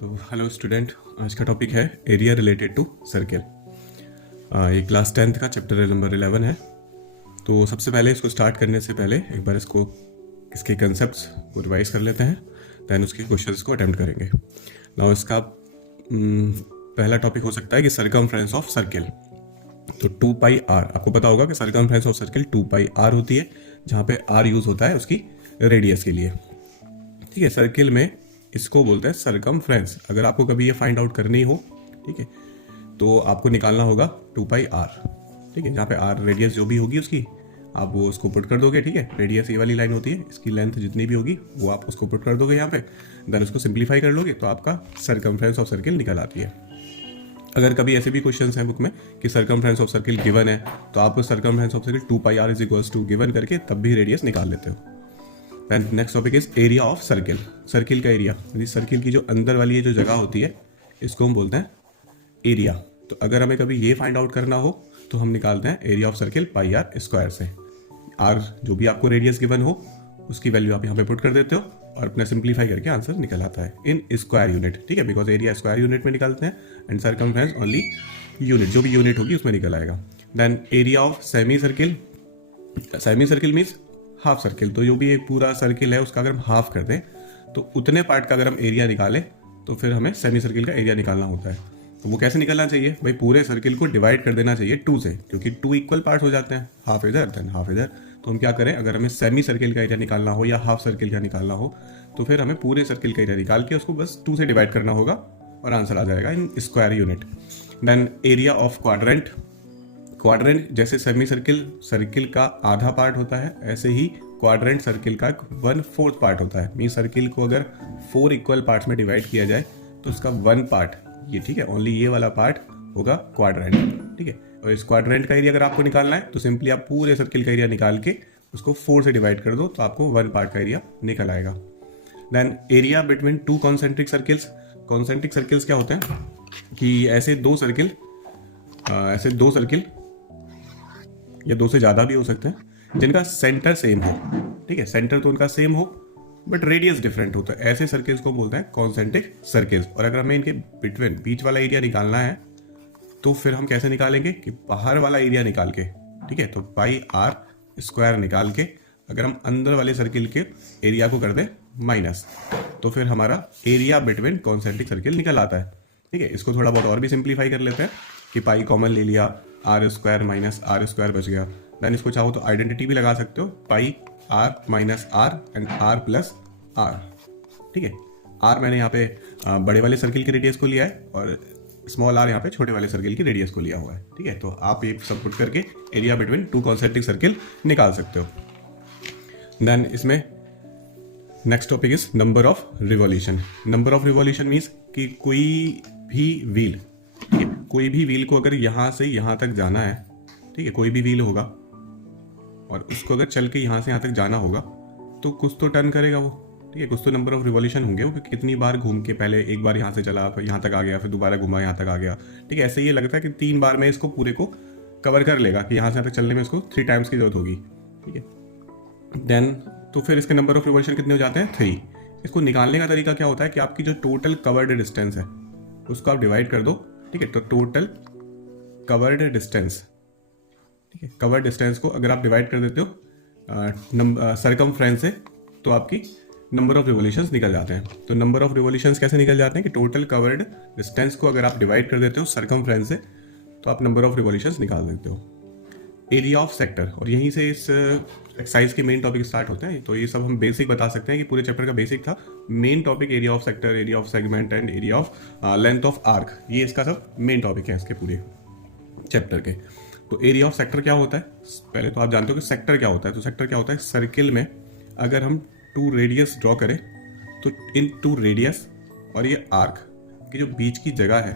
तो hello student, आज का टॉपिक है एरिया रिलेटेड टू सर्किल। ये क्लास 10th का चैप्टर नंबर 11 है। तो सबसे पहले इसको स्टार्ट करने से पहले एक बार इसके कंसेप्ट्स को रिवाइज कर लेते हैं, दैन उसके क्वेश्चंस को अटेम्प्ट करेंगे। नाउ इसका पहला टॉपिक हो सकता है कि सर्कमफ्रेंस ऑफ सर्किल। तो 2 पाई आर, आपको पता होगा कि circumference of circle 2 pi r होती है, जहाँ पे आर यूज होता है उसकी रेडियस के लिए। ठीक है, सर्किल में इसको बोलते हैं सर्कमफ्रेंस। अगर आपको कभी ये फाइंड आउट करनी हो, ठीक है, तो आपको निकालना होगा 2 पाई आर। ठीक है, जहाँ पे आर रेडियस जो भी होगी उसकी, आप वो उसको पुट कर दोगे। ठीक है, रेडियस ये वाली लाइन होती है, इसकी लेंथ जितनी भी होगी वो आप उसको पुट कर दोगे यहाँ पे, देन उसको सिंप्लीफाई कर लोगे तो आपका सर्कमफ्रेंस ऑफ सर्किल निकल आती है। अगर कभी ऐसे भी क्वेश्चंस हैं बुक में कि सर्कमफ्रेंस ऑफ सर्किल गिवन है, तो आप circumference of circle 2 pi r is equals to given करके तब भी रेडियस निकाल लेते हो। Then next topic is area of circle. Circle का एरिया, सर्किल की जो अंदर वाली ये जो जगह होती है इसको हम बोलते हैं एरिया। तो अगर हमें कभी ये फाइंड आउट करना हो तो हम निकालते हैं area of circle pi r square से। आर जो भी आपको रेडियस गिवन हो उसकी वैल्यू आप यहाँ पे पुट कर देते हो और अपना सिंप्लीफाई करके आंसर निकल आता है इन स्क्वायर यूनिट। ठीक है, बिकॉज एरिया स्क्वायर यूनिट में निकालते हैं एंड सर्कमफ्रेंस ओनली यूनिट, जो भी यूनिट होगी उसमें निकल आएगा। Then area of semicircle. Semicircle means half circle. तो जो भी एक पूरा सर्किल है उसका अगर हम हाफ कर दें तो उतने पार्ट का अगर हम एरिया निकालें तो फिर हमें सेमी सर्किल का एरिया निकालना होता है। तो वो कैसे निकलना चाहिए भाई, पूरे सर्किल को डिवाइड कर देना चाहिए 2 से, क्योंकि 2 इक्वल पार्ट हो जाते हैं, हाफ इधर देन हाफ इधर। तो हम क्या करें, अगर हमें सेमी सर्किल का एरिया निकालना हो या हाफ सर्किल का निकालना हो तो फिर हमें पूरे सर्किल का एरिया निकाल के उसको बस 2 से डिवाइड करना होगा और आंसर आ जाएगा in square unit. Then area of quadrant. Quadrant जैसे सेमी सर्किल का आधा पार्ट होता है, ऐसे ही क्वाड्रेंट सर्किल का 1/4 पार्ट होता है। मीन सर्किल को अगर 4 इक्वल पार्ट्स में डिवाइड किया जाए तो उसका 1 पार्ट ये, ठीक है, ओनली ये वाला पार्ट होगा क्वाड्रेंट। ठीक है, और इस क्वाड्रेंट का एरिया अगर आपको निकालना है तो सिंपली आप पूरे सर्किल का एरिया निकाल के उसको 4 से डिवाइड कर दो तो आपको 1 पार्ट का एरिया निकल आएगा। Then area between 2 concentric circles. Concentric circles क्या होते हैं कि ऐसे दो सर्किल या 2 से ज़्यादा भी हो सकते हैं जिनका सेंटर सेम हो। ठीक है, सेंटर तो उनका सेम हो बट रेडियस डिफरेंट होता है, ऐसे सर्किल्स को बोलते हैं कॉन्सेंट्रिक सर्किल्स। और अगर हमें इनके बीच वाला एरिया निकालना है तो फिर हम कैसे निकालेंगे कि बाहर वाला एरिया निकाल के, ठीक है, तो पाई आर स्क्वायर निकाल के अगर हम अंदर वाले सर्किल के एरिया को कर दें माइनस, तो फिर हमारा एरिया बिटवीन कॉन्सेंट्रिक सर्किल निकल आता है। ठीक है, इसको थोड़ा बहुत और भी सिंप्लीफाई कर लेते हैं कि पाई कॉमन ले लिया, r square minus r square बच गया। देन इसको चाहो तो आइडेंटिटी भी लगा सकते हो, pi r minus r and r plus r. ठीक है, आर मैंने यहाँ पे बड़े वाले सर्किल की रेडियस को लिया है और स्मॉल आर यहाँ पे छोटे वाले सर्किल की रेडियस को लिया हुआ है। ठीक है, तो आप ये सब पुट करके एरिया बिटवीन 2 कॉन्सेंट्रिक सर्किल निकाल सकते हो। देन इसमें next topic is number of revolution. Number of revolution means कि कोई भी व्हील, ठीक है, कोई भी व्हील को अगर यहाँ से यहाँ तक जाना है, ठीक है, कोई भी व्हील होगा और उसको अगर चल के यहाँ से यहाँ तक जाना होगा तो कुछ तो टर्न करेगा वो। ठीक है, कुछ तो नंबर ऑफ रिवॉल्यूशन होंगे वो, कि कितनी बार घूम के, पहले एक बार यहाँ से चला फिर यहाँ तक आ गया फिर दोबारा घुमा यहाँ तक आ गया। ठीक है, ऐसे ये लगता है कि 3 बार में इसको पूरे को कवर कर लेगा, कि यहाँ से यहाँ तक चलने में इसको 3 टाइम्स की जरूरत होगी। ठीक है, देन तो फिर इसके नंबर ऑफ रिवॉल्यूशन कितने हो जाते हैं 3। इसको निकालने का तरीका क्या होता है कि आपकी जो टोटल कवर्ड डिस्टेंस है उसको आप डिवाइड कर दो। ठीक है, तो टोटल कवर्ड डिस्टेंस, ठीक है, कवर्ड डिस्टेंस को अगर आप डिवाइड कर देते हो सर्कमफ्रेंस से तो आपकी नंबर ऑफ रिवॉल्यूशंस निकल जाते हैं। तो नंबर ऑफ रिवॉल्यूशंस कैसे निकल जाते हैं कि टोटल कवर्ड डिस्टेंस को अगर आप डिवाइड कर देते हो सर्कमफ्रेंस से तो आप नंबर ऑफ रिवॉल्यूशंस निकाल देते हो। एरिया ऑफ सेक्टर, और यहीं से इस एक्सरसाइज के मेन टॉपिक स्टार्ट होते हैं। तो ये सब हम बेसिक बता सकते हैं कि पूरे चैप्टर का बेसिक था। Main topic area of sector, area of segment and area of length of arc, ये इसका सब मेन टॉपिक है इसके पूरे चैप्टर के। तो एरिया ऑफ सेक्टर क्या होता है, पहले तो आप जानते हो कि सेक्टर क्या होता है। तो सेक्टर क्या होता है, सर्किल में अगर हम 2 रेडियस ड्रॉ करें तो इन 2 रेडियस और ये आर्क की जो बीच की जगह है,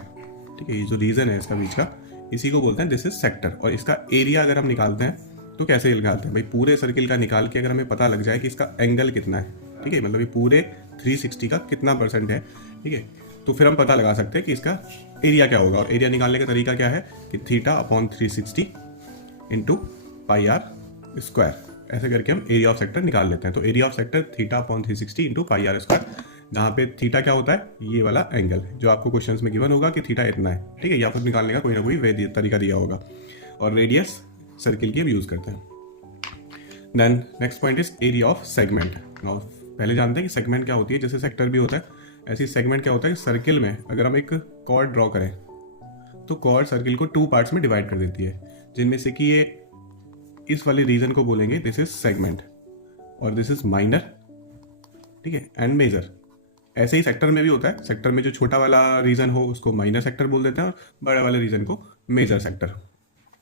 ठीक है, ये जो रीजन है इसका बीच का, इसी को बोलते हैं दिस इज सेक्टर। और इसका एरिया अगर हम निकालते हैं तो कैसे निकालते हैं भाई, पूरे सर्किल का निकाल के अगर हमें पता लग जाए कि इसका एंगल कितना है, ठीक है, मतलब ये पूरे 360 का कितना % है, ठीक है, तो फिर हम पता लगा सकते हैं कि इसका एरिया क्या होगा। और एरिया निकालने का तरीका क्या है कि θ/360 इंटू पाई आर स्क्वायर, ऐसे करके हम एरिया ऑफ सेक्टर निकाल लेते हैं। तो area of sector θ/360 into pi r square जहाँ पे थीटा क्या होता है, ये वाला एंगल जो आपको क्वेश्चंस में गिवन होगा कि थीटा इतना है, ठीक है, या फिर निकालने का कोई ना कोई वे तरीका दिया होगा। और रेडियस सर्किल की हम यूज़ करते हैं। Then next point is area of segment. पहले जानते हैं कि सेगमेंट क्या होती है, जैसे सेक्टर भी होता है ऐसी सेगमेंट क्या होता है कि सर्किल में अगर हम एक कॉर्ड ड्रॉ करें तो कॉर्ड सर्किल को 2 पार्ट्स में डिवाइड कर देती है, जिनमें से कि ये इस वाले रीजन को बोलेंगे दिस इज सेगमेंट और दिस इज माइनर, ठीक है, एंड मेजर। ऐसे ही सेक्टर में भी होता है, सेक्टर में जो छोटा वाला रीजन हो उसको माइनर सेक्टर बोल देते हैं और बड़े वाले रीजन को मेजर सेक्टर।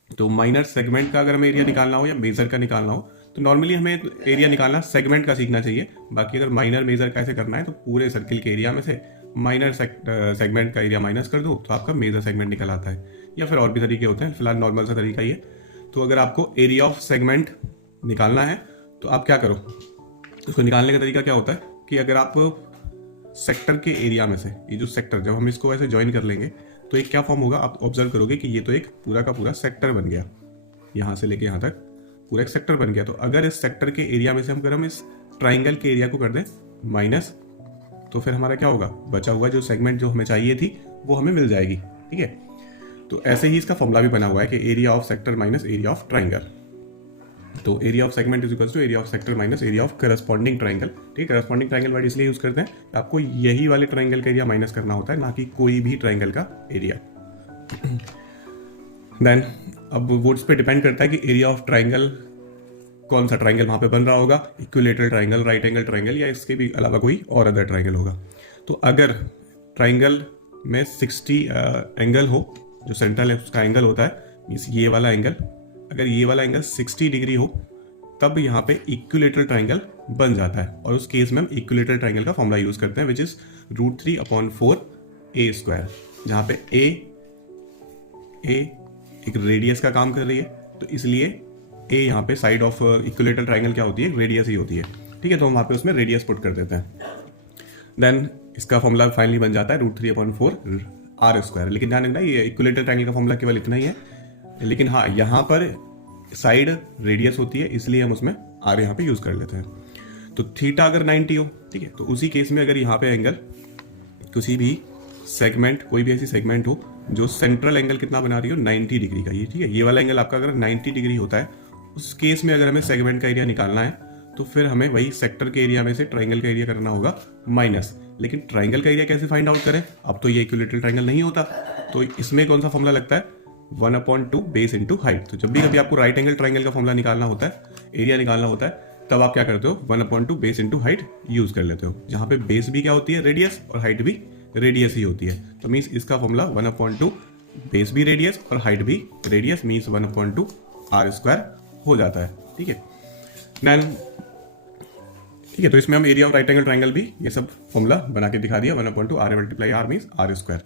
तो माइनर सेगमेंट का अगर हमें एरिया निकालना हो या मेजर का निकालना हो तो नॉर्मली हमें एरिया निकालना सेगमेंट का सीखना चाहिए। बाकी अगर माइनर मेजर कैसे करना है तो पूरे सर्किल के एरिया में से माइनर सेगमेंट का एरिया माइनस कर दो तो आपका मेजर सेगमेंट निकल आता है, या फिर और भी तरीके होते हैं, फिलहाल नॉर्मल सा तरीका ही है। तो अगर आपको एरिया ऑफ सेगमेंट निकालना है तो आप क्या करो, उसको निकालने का तरीका क्या होता है कि अगर आप सेक्टर के एरिया में से ये जो सेक्टर, जब हम इसको ऐसे ज्वाइन कर लेंगे तो एक क्या फॉर्म होगा, आप ऑब्जर्व करोगे कि ये तो एक पूरा का पूरा सेक्टर बन गया, यहाँ से लेके यहाँ तक पूरा एक सेक्टर बन गया। तो अगर इस सेक्टर के एरिया में से हम इस ट्राइंगल के एरिया को कर दें माइनस, तो फिर हमारा क्या होगा, बचा हुआ जो सेगमेंट जो हमें चाहिए थी वो हमें मिल जाएगी, ठीक है। तो ऐसे ही इसका फॉर्मूला भी बना हुआ है कि area of sector minus area of triangle. तो area of segment is equal to area of sector minus area of corresponding triangle, ठीक है। करस्पॉन्डिंग ट्राइंगल वर्ड इसलिए यूज करते हैं कि आपको यही वाले ट्राइंगल का एरिया माइनस करना होता है, ना कि कोई भी ट्राइंगल का एरिया। देन अब वो उस पर डिपेंड करता है कि एरिया ऑफ ट्राइंगल, कौन सा ट्राइंगल वहां पे बन रहा होगा, equilateral triangle, right angle triangle, या इसके भी अलावा कोई और अदर ट्राइंगल होगा। तो अगर ट्राइंगल में 60 एंगल हो, जो सेंट्रल है उसका एंगल होता है मीन्स ये वाला एंगल, अगर ये वाला एंगल 60 डिग्री हो तब यहाँ पे इक्विलेटरल ट्राइंगल बन जाता है। और उस केस में हम इक्विलेटरल ट्राइंगल का फॉर्मूला यूज करते हैं विच इज √3/4 a², जहाँ पे a एक रेडियस का काम कर रही है, तो इसलिए a यहाँ पे साइड ऑफ इक्विलेटरल ट्राइंगल क्या होती है, रेडियस ही होती है, ठीक है। तो हम वहाँ पे उसमें रेडियस पुट कर देते हैं। देन इसका फॉर्मूला फाइनली बन जाता है √3/4 r²। लेकिन ध्यान रखना ये इक्विलेटरल ट्राइंगल का फॉर्मूला केवल इतना ही है, लेकिन हाँ यहाँ पर साइड रेडियस होती है इसलिए हम उसमें r यहाँ पे यूज कर लेते हैं। तो थीटा अगर 90 हो, ठीक है, तो उसी केस में अगर यहाँ पे एंगल किसी भी सेगमेंट, कोई भी ऐसी सेगमेंट हो जो सेंट्रल एंगल कितना बना रही हो 90 डिग्री का, ये ठीक है, ये वाला एंगल आपका अगर 90 डिग्री होता है, उस केस में अगर हमें सेगमेंट का एरिया निकालना है तो फिर हमें वही सेक्टर के एरिया में से ट्राइंगल का एरिया करना होगा माइनस। लेकिन ट्राइंगल का एरिया कैसे फाइंड आउट करें, अब तो ये इक्विलेटरल ट्राइंगल नहीं होता, तो इसमें कौन सा फॉर्मूला लगता है, 1/2 बेस इंटू हाइट। तो जब भी कभी आपको राइट एंगल ट्राइंगल का फॉर्मूला निकालना होता है, एरिया निकालना होता है, तब आप क्या करते हो, 1/2 बेस इंटू हाइट यूज कर लेते हो, जहां पे बेस भी क्या होती है, रेडियस, और हाइट भी रेडियस ही होती है। तो मीन्स इसका फॉर्मूला 1/2 बेस भी रेडियस और हाइट भी रेडियस, मीन्स 1/2 r² हो जाता है, ठीक है। देन ठीक है, तो इसमें हम area of right angle triangle भी ये सब फॉर्मूला बना के दिखा दिया, 1/2 r multiply r means r²।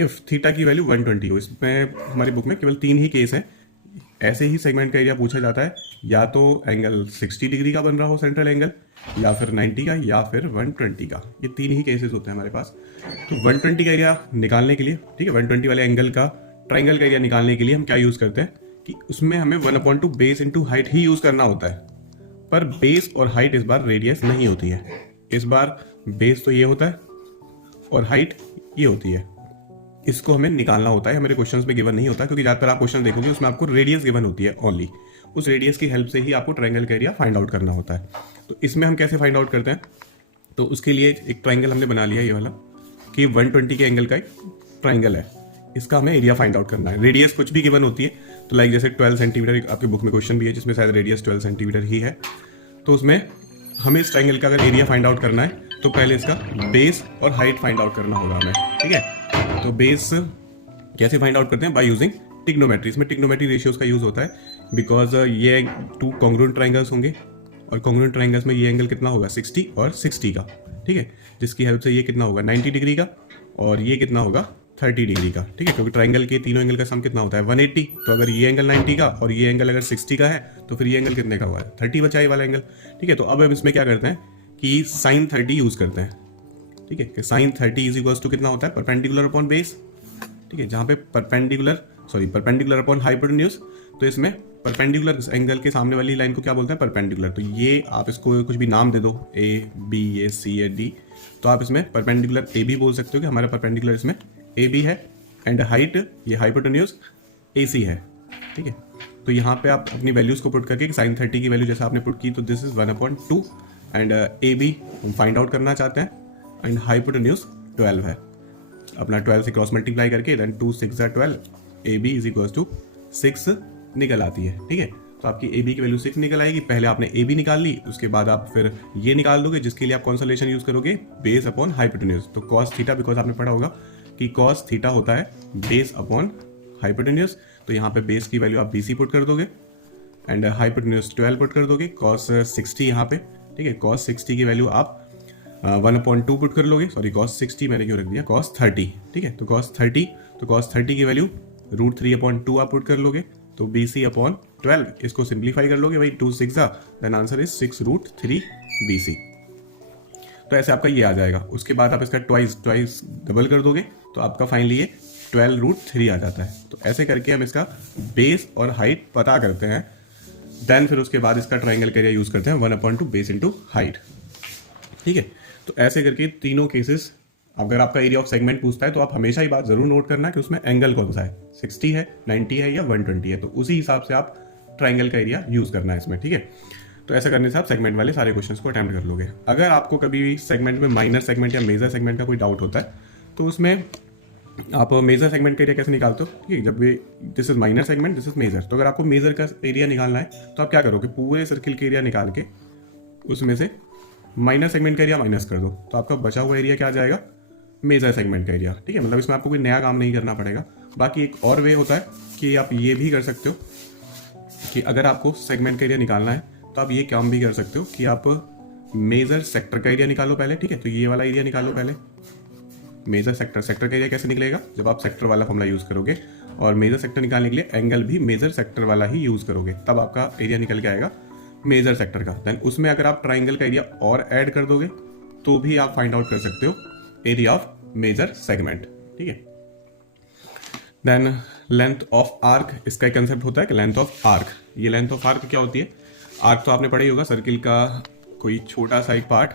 If theta की वैल्यू 120 हो, इसमें हमारी बुक में केवल 3 ही केस है, ऐसे ही सेगमेंट का एरिया पूछा जाता है, या तो एंगल 60 डिग्री का बन रहा हो सेंट्रल एंगल, या फिर 90 का, या फिर 120 का, ये 3 ही केसेस होते हैं हमारे पास। तो 120 का एरिया निकालने के लिए, ठीक है, 120 वाले एंगल का ट्राइंगल का एरिया निकालने के लिए हम क्या यूज करते हैं कि उसमें हमें 1/2 बेस इंटू हाइट ही यूज करना होता है, पर बेस और हाइट इस बार रेडियस नहीं होती है, इस बार बेस तो ये होता है और हाइट ये होती है। इसको हमें निकालना होता है, हमारे क्वेश्चंस में गिवन नहीं होता, क्योंकि ज्यादातर आप क्वेश्चन देखोगे उसमें आपको रेडियस गिवन होती है ओनली, उस रेडियस की हेल्प से ही आपको ट्राइंगल का एरिया फाइंड आउट करना होता है। तो इसमें हम कैसे फाइंड आउट करते हैं, तो उसके लिए एक ट्राइंगल हमने बना लिया ये वाला, कि 120 के एंगल का एक ट्राइंगल है, इसका हमें एरिया फाइंड आउट करना है। रेडियस कुछ भी गिवन होती है, तो लाइक जैसे 12 सेंटीमीटर आपके बुक में क्वेश्चन भी है जिसमें शायद रेडियस 12 सेंटीमीटर ही है, तो उसमें हमें इस ट्राइंगल का अगर एरिया फाइंड आउट करना है तो पहले इसका बेस और हाइट फाइंड आउट करना होगा हमें, ठीक है। तो बेस कैसे फाइंड आउट करते हैं, बाय यूजिंग टिग्नोमेट्री। इसमें टिग्नोमेट्री रेशियोज का यूज होता है, बिकॉज ये 2 कॉन्ग्रुएंट ट्राइंगल्स होंगे, और कॉन्ग्रुएंट ट्राइंगल्स में ये एंगल कितना होगा, 60 और 60 का, ठीक है, जिसकी हेल्प से ये कितना होगा 90 डिग्री का, और ये कितना होगा 30 डिग्री का, ठीक है, क्योंकि ट्राइंगल के तीनों एंगल का सम कितना होता है 180। तो अगर ये एंगल 90 का और ये एंगल अगर 60 का है तो फिर ये एंगल कितने का हुआ है, 30 बचा ये वाला एंगल, ठीक है। तो अब हम इसमें क्या करते हैं कि साइन 30 यूज करते हैं, ठीक है, कि साइन 30 इज इक्वल्स टू कितना होता है, परपेंडिकुलर अपॉन बेस, ठीक है, जहाँ पे परपेंडिकुलर अपॉन हाइपोटेन्यूज, तो इसमें परपेंडिकुलर एंगल के सामने वाली लाइन को क्या बोलते हैं? परपेंडिकुलर। तो ये आप इसको कुछ भी नाम दे दो, A B A C A D, तो आप इसमें परपेंडिकुलर ए बी बोल सकते हो कि हमारा परपेंडिकुलर इसमें ए बी है, एंड हाइट ये हाइपोटेन्यूज ए सी है, ठीक है। तो यहाँ पे आप अपनी वैल्यूज को पुट करके साइन 30 की वैल्यू जैसे आपने पुट की, तो this is 1/2 and A B हम फाइंड आउट करना चाहते हैं, एंड हाइपोटेन्यूज 12 है। अपना 12 से क्रॉस मल्टीप्लाई करके then 2 6 12 A B is equal to 6 निकल आती है, ठीक है। तो आपकी ए बी की वैल्यू 6 निकल आएगी। पहले आपने ए बी निकाल ली, उसके बाद आप फिर ये निकाल दोगे जिसके लिए आप कौन सा रिलेशन यूज करोगे? Base upon hypotenuse. तो कॉस थीटा, बिकॉज आपने पढ़ा होगा कि कॉस थीटा होता है बेस अपॉन हाइपोटेन्यूज। तो यहाँ पे बेस की वैल्यू आप BC पुट कर दोगे एंड हाइपोटेन्यूज 12 पुट कर दोगे, कॉस 60 यहाँ पे, ठीक है। कॉस 60 की वैल्यू आप 1/2 पुट कर लोगे, सॉरी कॉस 60 मैंने क्यों रख दिया, कॉस 30, ठीक है। तो कॉस 30 की वैल्यू √3/2 आप पुट कर लोगे, तो BC अपॉन 12, इसको सिंप्लीफाई कर लोगे भाई, 2 6 देन आंसर इज 6√3 BC। तो ऐसे आपका ये आ जाएगा। उसके बाद आप इसका ट्वाइस डबल कर दोगे तो आपका फाइनली ये 12√3 आ जाता है। तो ऐसे करके हम इसका बेस और हाइट पता करते हैं, देन फिर उसके बाद इसका ट्राइंगल का एरिया यूज करते हैं 1/2 बेस इंटू हाइट, ठीक है। तो ऐसे करके तीनों केसेस, अगर आपका एरिया ऑफ सेगमेंट पूछता है तो आप हमेशा ही बात जरूर नोट करना कि उसमें एंगल कौन सा है, 60 है, 90 है या 120 है, तो उसी हिसाब से आप ट्राइंगल का एरिया यूज करना है इसमें, ठीक है। तो ऐसा करने से आप सेगमेंट वाले सारे क्वेश्चंस को अटेम्प्ट कर लोगे। अगर आपको कभी भी सेगमेंट में माइनर सेगमेंट या मेजर सेगमेंट का कोई डाउट होता है तो उसमें आप मेजर सेगमेंट का एरिया कैसे निकालते हो, ठीक है। जब भी this is minor segment, this is major, तो अगर आपको मेजर का एरिया निकालना है तो आप क्या करोगे, पूरे सर्किल के एरिया निकाल के उसमें से माइनर सेगमेंट का एरिया माइनस कर दो, तो आपका बचा हुआ एरिया क्या आ जाएगा, मेजर सेगमेंट का एरिया, ठीक है। मतलब इसमें आपको कोई नया काम नहीं करना पड़ेगा। बाकी एक और वे होता है कि आप ये भी कर सकते हो कि अगर आपको सेगमेंट का एरिया निकालना है तो आप ये काम भी कर सकते हो कि आप मेजर सेक्टर का एरिया निकालो पहले, ठीक है। तो ये वाला एरिया निकालो पहले, मेजर सेक्टर का एरिया कैसे निकलेगा, जब आप सेक्टर वाला फॉर्मूला यूज करोगे, और मेजर सेक्टर निकालने के लिए एंगल भी मेजर सेक्टर वाला ही यूज करोगे, तब आपका एरिया निकल के आएगा मेजर सेक्टर का। देन उसमें अगर आप ट्राइंगल का एरिया और ऐड कर दोगे तो भी आप फाइंड आउट कर सकते हो एरिया ऑफ मेजर सेगमेंट, ठीक है। देन लेंथ ऑफ आर्क, इसका एक कंसेप्ट होता है कि लेंथ ऑफ आर्क, ये लेंथ ऑफ आर्क क्या होती है? आर्क तो आपने पढ़ा ही होगा, सर्किल का कोई छोटा सा एक पार्ट,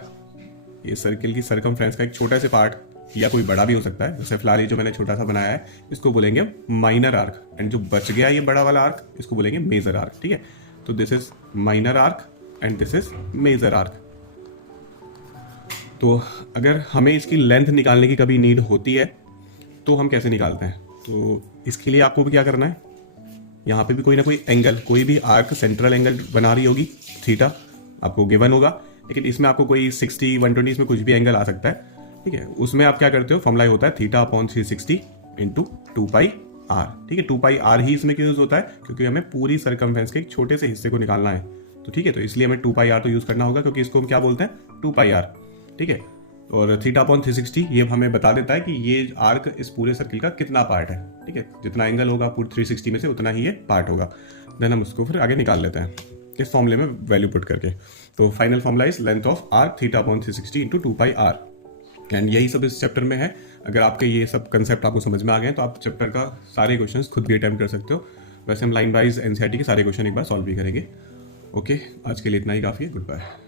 ये सर्किल की सर्कमफ्रेंस का एक छोटा सा पार्ट, या कोई बड़ा भी हो सकता है। जैसे फिलहाल ये जो मैंने छोटा सा बनाया है इसको बोलेंगे माइनर आर्क, एंड जो बच गया ये बड़ा वाला आर्क इसको बोलेंगे मेजर आर्क, ठीक है। तो this is minor arc and this is major arc. तो अगर हमें इसकी लेंथ निकालने की कभी नीड होती है तो हम कैसे निकालते हैं? तो इसके लिए आपको भी क्या करना है, यहाँ पे भी कोई ना कोई एंगल, कोई भी आर्क सेंट्रल एंगल बना रही होगी, थीटा आपको गिवन होगा, लेकिन इसमें आपको कोई 60 120 इसमें कुछ भी एंगल आ सकता है, ठीक है। उसमें आप क्या करते हो, फॉर्मूला होता है θ/360 × 2πr, ठीक है। 2πr ही इसमें क्यों यूज होता है, क्योंकि हमें पूरी सर्कमफेरेंस के एक छोटे से हिस्से को निकालना है, तो ठीक है। तो इसलिए हमें 2πr तो यूज करना होगा, क्योंकि इसको हम क्या बोलते हैं, 2πr, ठीक है। और θ/360 ये हमें बता देता है कि ये आर्क इस पूरे सर्किल का कितना पार्ट है, ठीक है। जितना एंगल होगा पूरे 360 में से उतना ही ये पार्ट होगा। देन हम उसको फिर आगे निकाल लेते हैं इस फॉर्मूले में वैल्यू पुट करके। तो final formula is length of arc θ/360 × 2πr, and यही सब इस चैप्टर में है। अगर आपके ये सब कंसेप्ट आपको समझ में आ गए तो आप चैप्टर का सारे क्वेश्चंस खुद भी अटेम्प्ट कर सकते हो। वैसे हम लाइन वाइज एनसीईआरटी के सारे क्वेश्चन एक बार सॉल्व भी करेंगे। ओके, आज के लिए इतना ही काफ़ी है। Good bye.